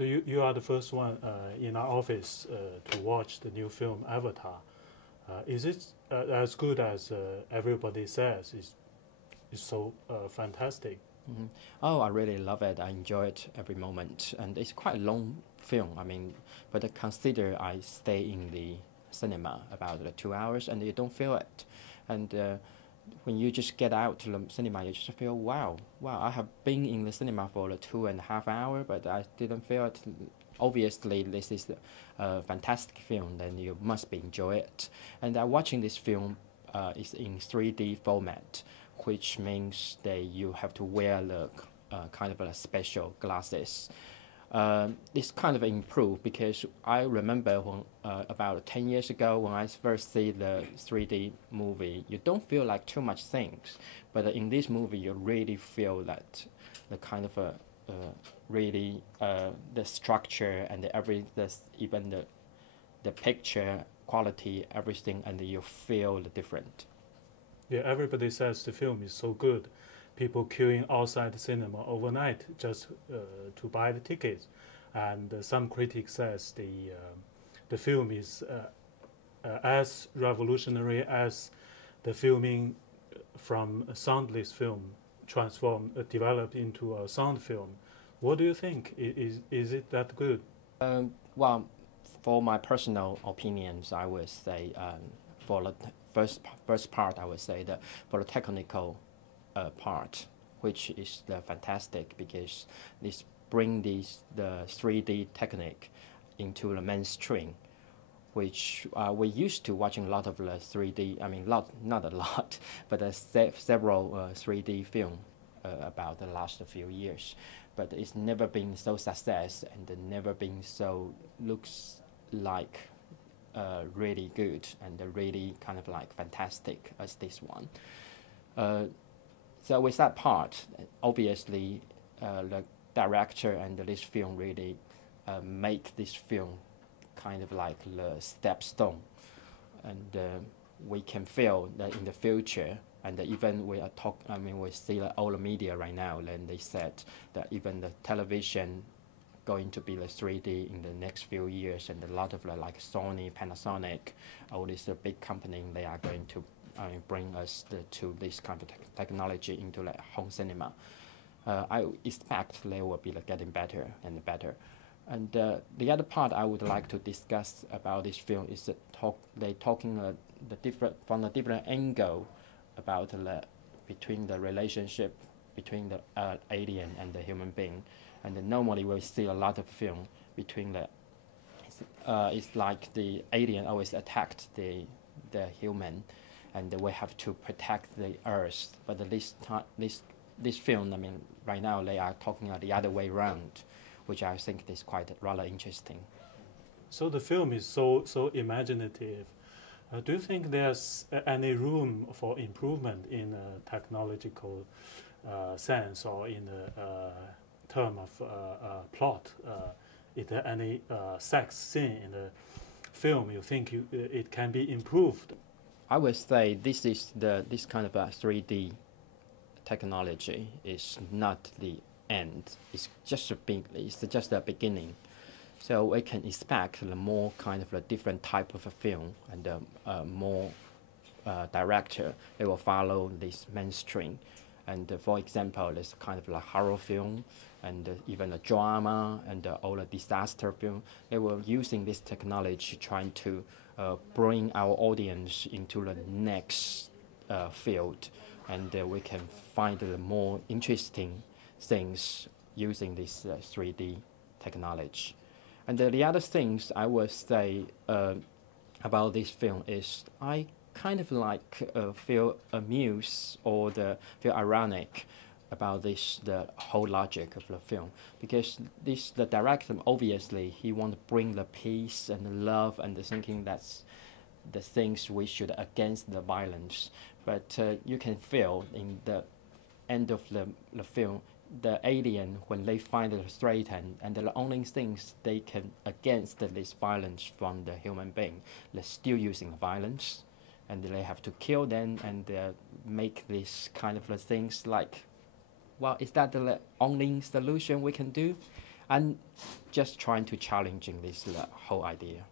So you are the first one in our office to watch the new film Avatar. Is it as good as everybody says? Is so fantastic? Mhm. Oh, I really love it. I enjoy it every moment, and it's quite a long film. I mean, but consider I stay in the cinema about 2 hours, and you don't feel it. And when you just get out to the cinema, you just feel, wow, wow. I have been in the cinema for 2.5 hours, but I didn't feel it. Obviously, this is a fantastic film. Then you must be enjoy it. And watching this film is in 3D format, which means that you have to wear the kind of special glasses. It's kind of improved because I remember when about 10 years ago when I first see the 3D movie, you don't feel like too much things, but in this movie you really feel that the kind of really the structure and even the picture quality, everything, and you feel the different. Yeah, everybody says the film is so good. People queuing outside the cinema overnight just to buy the tickets, and some critics says the film is as revolutionary as the filming from a soundless film developed into a sound film. What do you think? Is it that good? Well, for my personal opinions, I would say for the first part, I would say that for the technical part, which is the fantastic because this bring the 3D technique into the mainstream, which we used to watching a lot of the 3D. I mean, not a lot, but several 3D film about the last few years. But it's never been so success and never been so looks like really good and really kind of like fantastic as this one. So with that part, obviously the director and this film really make this film kind of like the stepstone, and we can feel that in the future. And even we are I mean, we see all the media right now, and they said that even the television going to be the 3D in the next few years, and a lot of like Sony, Panasonic, all these big companies, they are going to bring us to this kind of technology into the home cinema. I expect they will be getting better and better. And the other part I would like to discuss about this film is that they talking from a different angle about between the relationship between the alien and the human being. And normally we see a lot of film between it's like the alien always attacked the human, and we have to protect the earth. But this film, I mean, right now they are talking the other way around, which I think is quite rather interesting. So the film is so imaginative. Do you think there's any room for improvement in a technological sense or in a term of plot? Is there any sex scene in the film you think it can be improved? I would say this kind of 3D technology is not the end. It's just a beginning. So we can expect the more kind of a different type of a film, and more director they will follow this mainstream. And for example, this kind of like horror film, and even a drama, and all the disaster film. They were using this technology trying to bring our audience into the next field, and we can find the more interesting things using this 3D technology. And the other things I would say about this film is I kind of like feel amused or feel ironic about the whole logic of the film, because the director obviously he want to bring the peace and the love and the thinking that's the things we should against the violence, but you can feel in the end of the film the alien, when they find the threat, and the only things they can against this violence from the human being, they're still using violence, and they have to kill them and make this kind of things like, well, is that the only solution we can do? And just trying to challenging this whole idea.